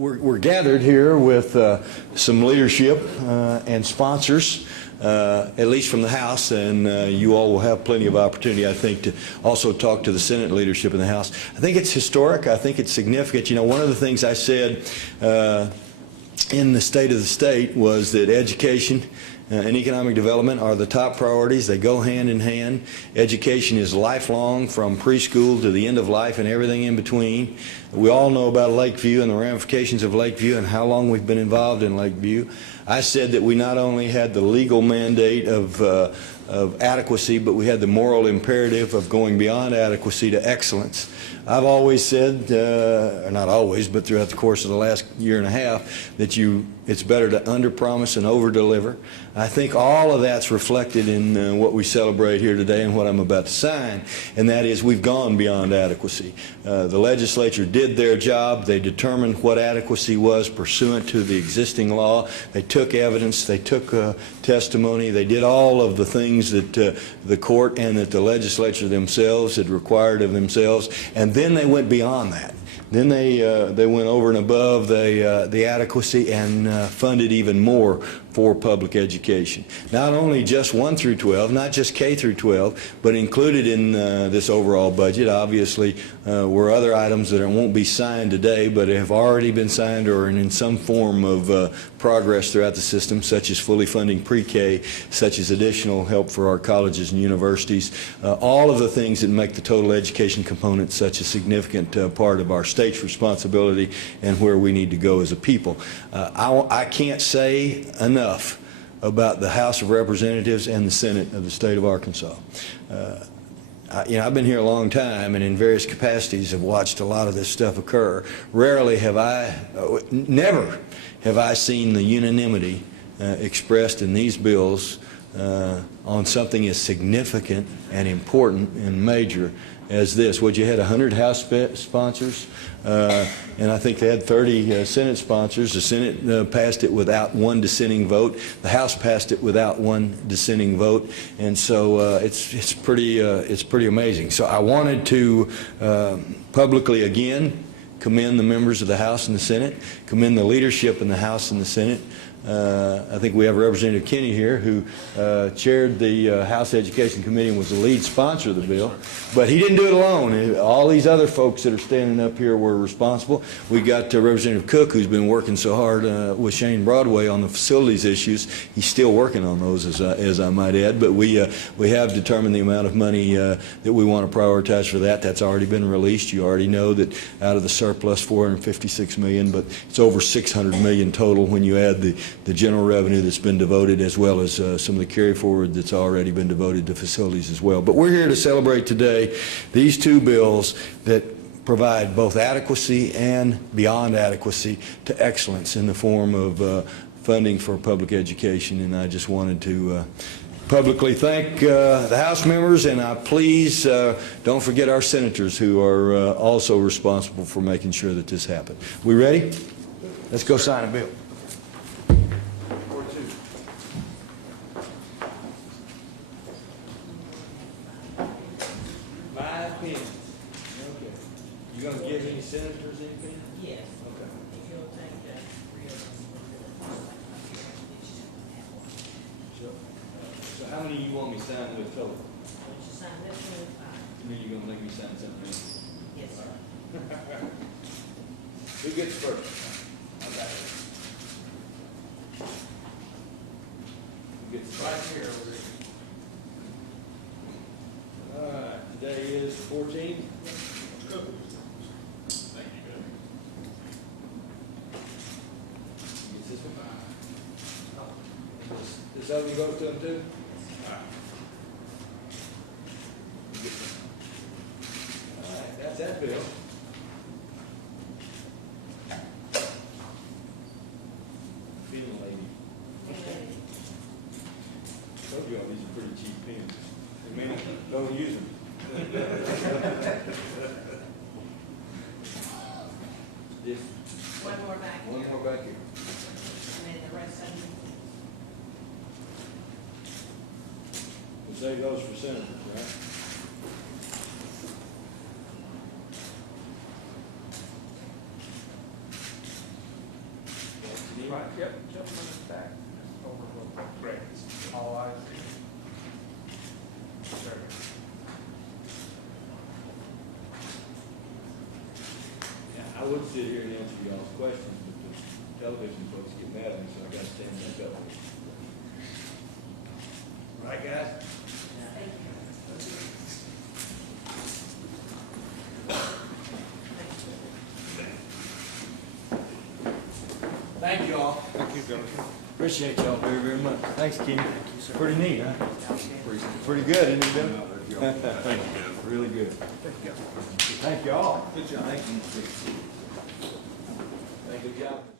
We're gathered here with some leadership and sponsors, at least from the House, and you all will have plenty of opportunity, I think, to also talk to the Senate leadership in the House. I think it's historic. I think it's significant. You know, one of the things I said in the State of the State was that education and economic development are the top priorities. They go hand in hand. Education is lifelong, from preschool to the end of life and everything in between. We all know about Lakeview and the ramifications of Lakeview and how long we've been involved in Lakeview. I said that we not only had the legal mandate of adequacy, but we had the moral imperative of going beyond adequacy to excellence. I've always said, or not always, but throughout the course of the last year and a half, that it's better to under-promise and over-deliver. I think all of that's reflected in what we celebrate here today and what I'm about to sign, and that is we've gone beyond adequacy. The legislature did their job. They determined what adequacy was pursuant to the existing law. They took evidence. They took testimony. They did all of the things that the court and that the legislature themselves had required of themselves, and then they went beyond that. Then they went over and above the adequacy and funded even more for public education. Not only just 1 through 12, not just K through 12, but included in this overall budget, obviously, were other items that won't be signed today, but have already been signed or are in some form of progress throughout the system, such as fully funding pre-K, such as additional help for our colleges and universities, all of the things that make the total education component such a significant part of our state's responsibility and where we need to go as a people. I can't say enough about the House of Representatives and the Senate of the state of Arkansas. You know, I've been here a long time and in various capacities have watched a lot of this stuff occur. Rarely have never have I seen the unanimity expressed in these bills on something as significant and important and major as this. What you had 100 House sponsors, and I think they had 30 Senate sponsors. The Senate passed it without one dissenting vote. The House passed it without one dissenting vote, and so it's pretty amazing. So I wanted to publicly again commend the members of the House and the Senate, commend the leadership in the House and the Senate. I think we have Representative Kinney here who chaired the House Education Committee and was the lead sponsor of the bill. But he didn't do it alone. All these other folks that are standing up here were responsible. We got Representative Cook, who's been working so hard with Shane Broadway on the facilities issues. He's still working on those, as I might add. But we have determined the amount of money that we want to prioritize for that. That's already been released. You already know that out of the surplus, $456 million, but it's over $600 million total when you add the general revenue that's been devoted, as well as some of the carry forward that's already been devoted to facilities as well. But we're here to celebrate today these two bills that provide both adequacy and beyond adequacy to excellence in the form of funding for public education. And I just wanted to publicly thank the House members, and please don't forget our senators who are also responsible for making sure that this happened. We ready? Let's go sign a bill. 5 pens. Okay. You gonna give any senators any pens? Yes. Okay. If you'll take 3 of them. Sure. So how many you want me signing with total? Would you sign this one and 5? You mean you're gonna make me sign something else? Yes, sir. Who gets first? I got it. Who gets first? Right here over there. All right, today is 14. Thank you, Doug. Gets this one. This other one goes to him too? All right, that's that bill. Feeling lady. Told you all these are pretty cheap pens. I mean, don't use them. This, One more back here. one more back here. And then the rest of them. We'll save those for senators, right? Right, yep, gentleman is back. Over the grants. All eyes. Sure. Yeah, I would sit here and answer y'all's questions, but the television folks get mad at me, so I gotta stand back up. Right, guys? Thank you all. Thank you, Governor. Appreciate y'all very, very much. Thanks, Keith. Pretty neat, huh? Pretty good, isn't it, Bill? Thank you. Really good. Thank you all. Good job. Thank you. Thank you, job.